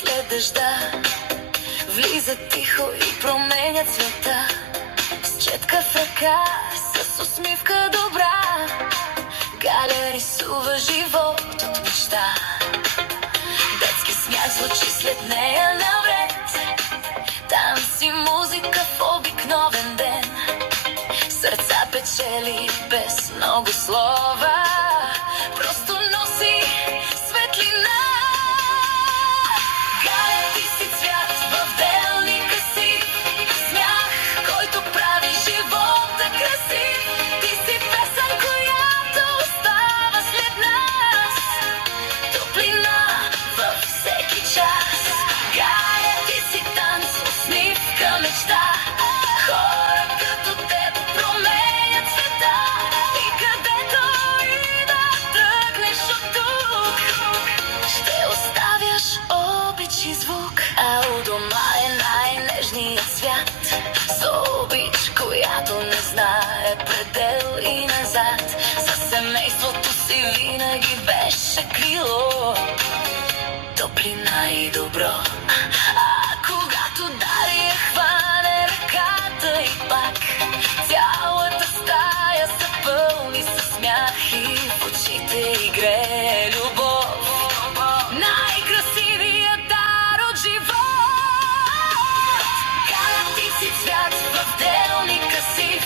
след дъжда, влиза тихо и променя цвета. С четка в ръка, с усмивка добра, Галя рисува живот от мечта. Детски смях звучи след нея навред, танци, музика в обикновен ден. Сърца печели без много слова, просто носи светлина. Галя, ти си цвят в делника си, смях, който прави живота красив. Ти си песен, която остава след нас, топлина във всеки час. Галя, ти си танц, усмивка, мечта. Хора като теб променят света, и където и да тръгнеш от тук, ще оставяш обич и звук. А у дома е най-нежният свят, с обич, която не знае предел и назад. За семейството си винаги беше крило, топлина и добро. А когато Дария хване ръката и пак, цялата стая се пълни със смях и в очите играе любов. Най-красивият дар от живот. Галя, ти си цвят в делника си,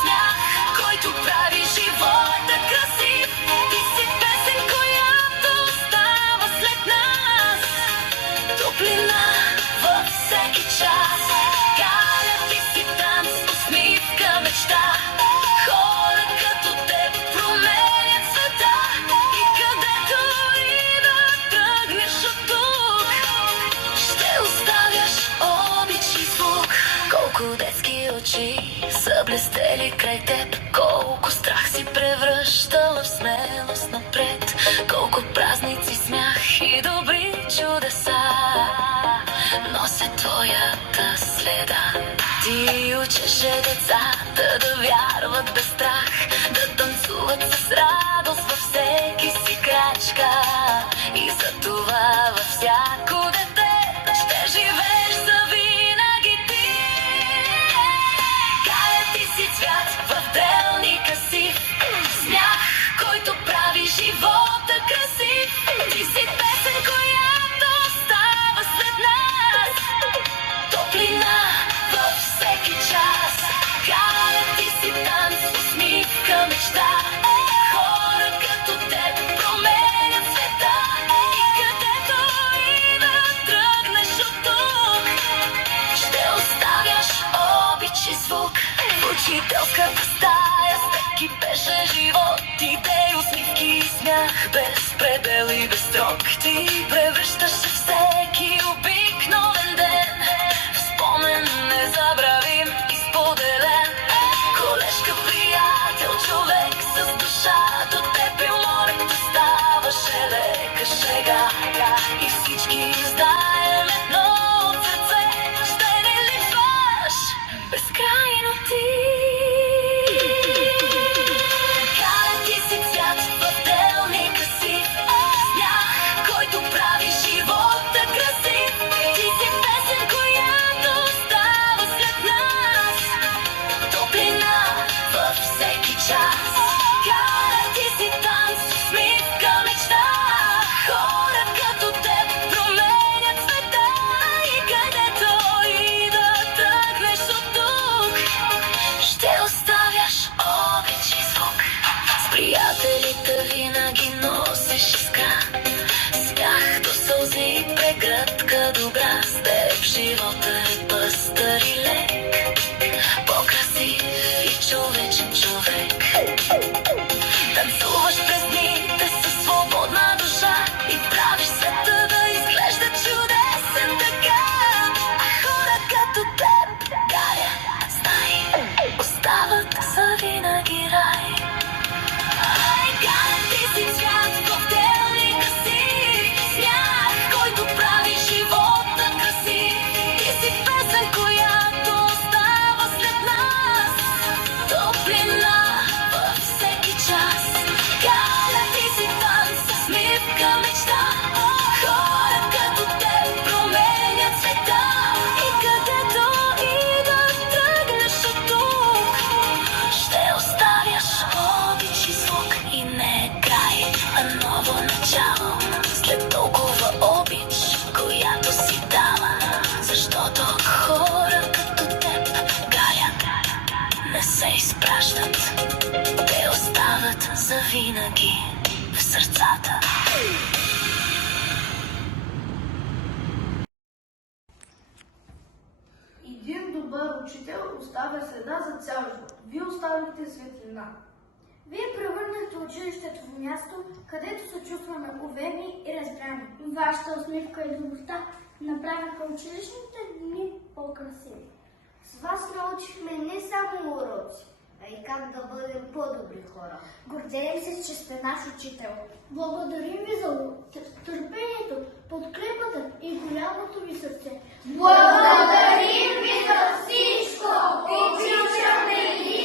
смях, който прави живота красив. Ти си песен, която остава след нас, топлина във всеки час. Галя, ти си танц, усмивка, мечта. Хора като теб променят света, и където и да тръгнеш от тук, ще оставяш обич и звук. Колко детски очи са блестели край теб, колко страх си превръщала в смелост напред. Колко празници, смях и добри чудеса нося твоята следа. Ти учеше децата да вярват без страх, да танцуват с радост във всеки си крачка. И за това във всяко дете ще живееш завинаги ти. Галя, ти си цвят в делника си, смях, който прави живота красив. Ти си песен, която остава след нас, топлина във всеки час. Галя, ти си танц, усмивка, мечта. Хора като теб променят света, и където и да тръгнеш от тук, ще оставяш обич и звук. В учителската стая стъпки беше живот, идеи, усмивки и смях, без предел и без срок. Ти превръщаше всеки обикновен ден в спомен незабравим и споделен. Колежка, приятел, човек с душа, до теб юморът ставаше лека шега. И всички знаем едно от сърце, ще не липсваш безкрайно ти. Галя, ти си цвят в делника си, смях, който прави живота красив. Ти си песен, която остава след нас, топлина във всеки час. Галя, ти си танц, усмивка, мечта. Хора като теб променят света, и където и да тръгнеш от тук, ще оставяш обич и звук. С приятелите винаги носиш иска, смях до сълзи, прегръдка добра. С теб живота е пъстър и лек, по-красив и човечен човек. Танцуваш през дните със свободна душа и правиш света да изглежда чудесен така. А хора като теб, Галя, знай, остават завинаги рай. Галя, ти си цвят в делника си, смях, който прави живота си дама, защото хора като теб, Галя, не се изпращат. Те остават завинаги в сърцата. Един добър учител оставя следа за цял живот. Вие оставихте светлина. Вие превърнахте училището в място, където се чувстваме уверени и разбрани. Вашата усмивка и любовта направиха училищните дни по-красиви. С вас научихме не само уроци, а и как да бъдем по-добри хора. Гордеем се, че сте наш учител. Благодарим ви за търпението, подкрепата и голямото ви сърце. Благодарим ви за всичко! Обичаме ви!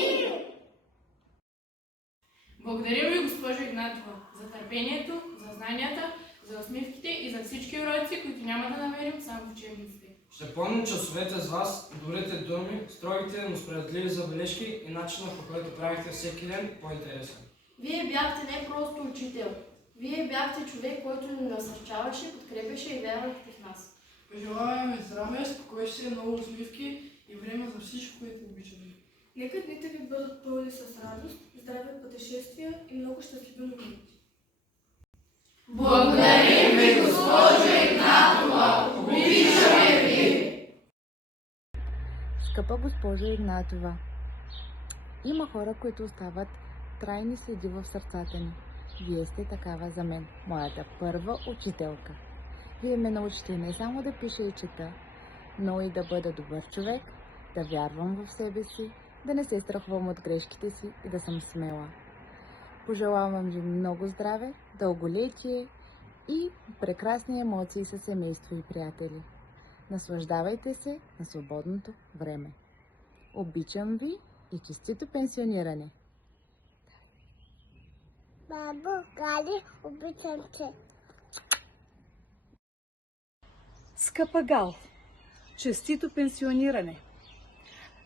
Благодарим ви, госпожо Игнатова, за търпението, за знанията, за усмивките и за всички уроци, които няма да намерим само в учебниците. Ще помня часовете с вас, добрите думи, строгите, но справедливи забележки и начина, по който правихте всеки ден по-интересен. Вие бяхте не просто учител. Вие бяхте човек, който ни насърчаваше, подкрепяше и вярвахте в нас. Пожелаваме здраве, спокойствие, много усмивки и време за всичко, което обичаме. Нека дните ви бъдат пълни с радост, здраве, пътешествия и много щастливи моменти. Благодарим ви, госпожо Игнатова! Обичаме ви! Скъпа госпожо Игнатова, има хора, които остават трайни следи в сърцата ни. Вие сте такава за мен, моята първа учителка. Вие ме научихте не само да пиша и чета, но и да бъда добър човек, да вярвам в себе си, да не се страхувам от грешките си и да съм смела. Пожелавам ви много здраве, дълголетие и прекрасни емоции със семейство и приятели. Наслаждавайте се на свободното време. Обичам ви и честито пенсиониране! Бабо, Гали, обичам те. Скъпа Гал, честито пенсиониране!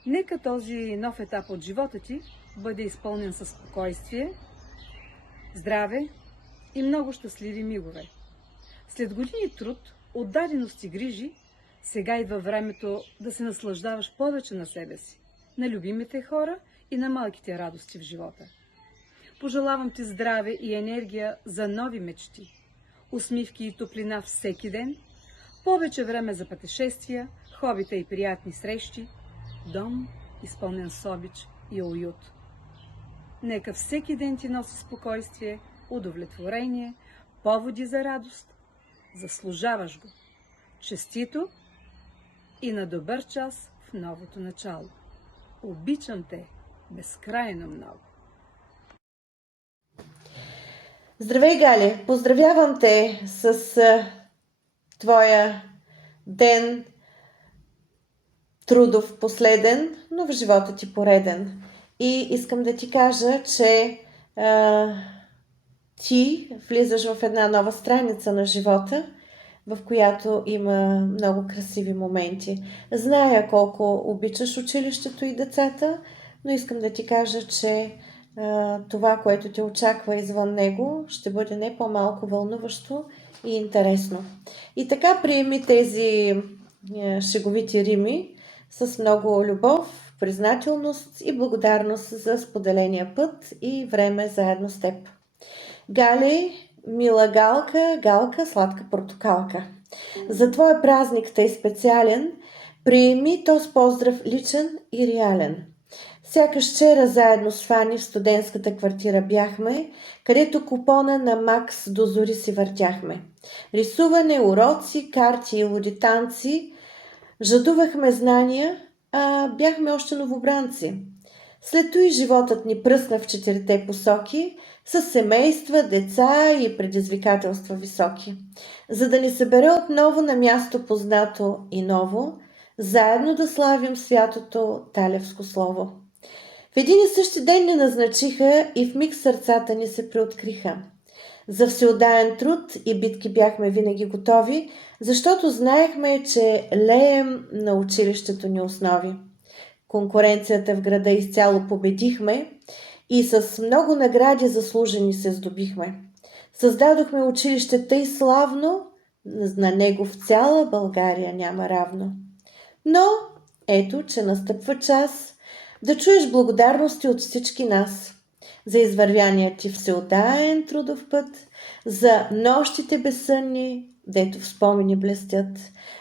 Нека този нов етап от живота ти бъде изпълнен със спокойствие, здраве и много щастливи мигове. След години труд, отдаденост и грижи, сега идва времето да се наслаждаваш повече на себе си, на любимите хора и на малките радости в живота. Пожелавам ти здраве и енергия за нови мечти, усмивки и топлина всеки ден, повече време за пътешествия, хобита и приятни срещи, дом, изпълнен с обич и уют. Нека всеки ден ти носи спокойствие, удовлетворение, поводи за радост. Заслужаваш го. Честито и на добър час в новото начало. Обичам те безкрайно много. Здравей, Гали! Поздравявам те с твоя ден трудов последен, но в живота ти пореден. И искам да ти кажа, че ти влизаш в една нова страница на живота, в която има много красиви моменти. Зная колко обичаш училището и децата, но искам да ти кажа, че това, което те очаква извън него, ще бъде не по-малко вълнуващо и интересно. И така приеми тези шеговити рими с много любов, признателност и благодарност за споделения път и време заедно с теб. Гали, мила Галка, Галка, сладка портокалка. За твоя празник тъй специален, приеми този поздрав личен и реален. Сякаш вчера заедно с Фани в студентската квартира бяхме, където купона на Макс до зори си въртяхме. Рисуване, уроци, карти и лудитанци. Жадувахме знания, а бяхме още новобранци. След това животът ни пръсна в четирите посоки, с семейства, деца и предизвикателства високи. За да ни събере отново на място познато и ново, заедно да славим святото талевско слово. В един и същи ден ни назначиха и в миг сърцата ни се преоткриха. За всеотдаен труд и битки бяхме винаги готови, защото знаехме, че леем на училището ни основи. Конкуренцията в града изцяло победихме и с много награди заслужени се здобихме. Създадохме училище тъй славно, На него в цяла България няма равно. Но ето, че настъпва час да чуеш благодарности от всички нас за извървяния ти всеотдаен трудов път, за нощите безсънни, дето в спомени блестят,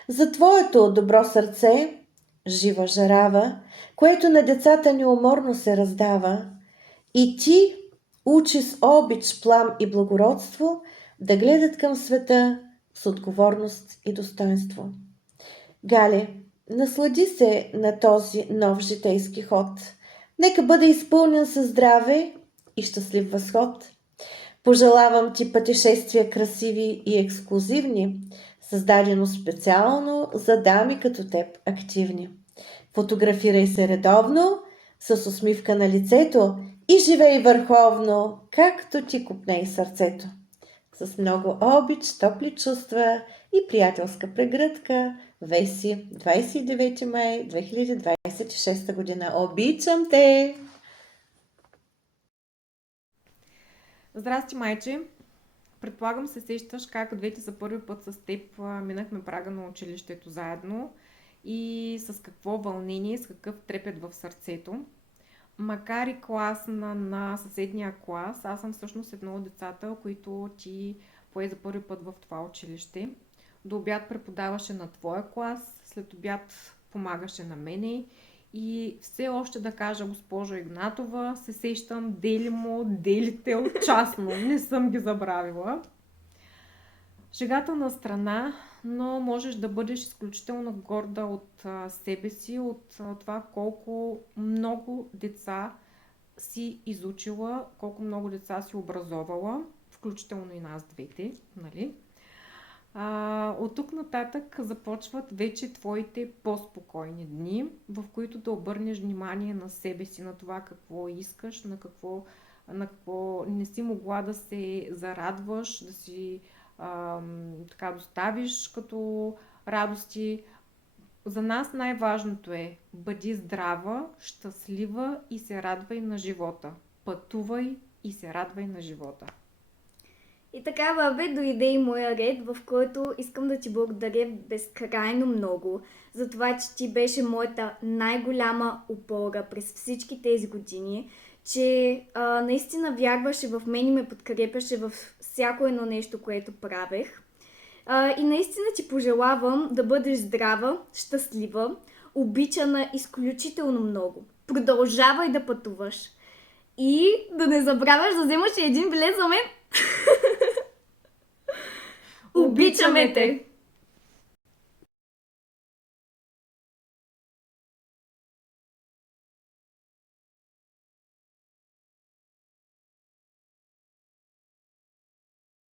за твоето добро сърце, жива жарава, което на децата неуморно се раздава, и ти учи с обич, плам и благородство да гледат към света с отговорност и достоинство. Гале, наслади се на този нов житейски ход. Нека бъде изпълнен със здраве и щастлив възход. Пожелавам ти пътешествия красиви и ексклузивни, създадено специално за дами като теб активни. Фотографирай се редовно, с усмивка на лицето и живей върховно, както ти купне и сърцето. С много обич, топли чувства и приятелска прегръдка. Веси, 29 май 2026 година. Обичам те! Здрасти, майче! Предполагам се сещаш как двете за първи път с теб минахме прага на училището заедно и с какво вълнение, с какъв трепет в сърцето. Макар и клас на съседния клас, аз съм всъщност едно от децата, които ти пое за първи път в това училище. До обяд преподаваше на твоя клас, след обяд помагаше на мене и все още да кажа, госпожо Игнатова, се сещам делите отчастно, не съм ги забравила. Шегата на страна, но можеш да бъдеш изключително горда от себе си, от това колко много деца си изучила, колко много деца си образовала, включително и нас двете, нали? От тук нататък започват вече твоите по-спокойни дни, в които да обърнеш внимание на себе си, на това какво искаш, на какво не си могла да се зарадваш, да си така доставиш като радости. За нас най-важното е: бъди здрава, щастлива и се радвай на живота. Пътувай и се радвай на живота. И така, бабе, дойде и моя ред, в който искам да ти благодаря безкрайно много за това, че ти беше моята най-голяма опора през всички тези години, че наистина вярваше в мен и ме подкрепяше във всяко едно нещо, което правех. И наистина ти пожелавам да бъдеш здрава, щастлива, обичана изключително много. Продължавай да пътуваш. И да не забравяш да вземаш и един билет за мен. Обичаме те!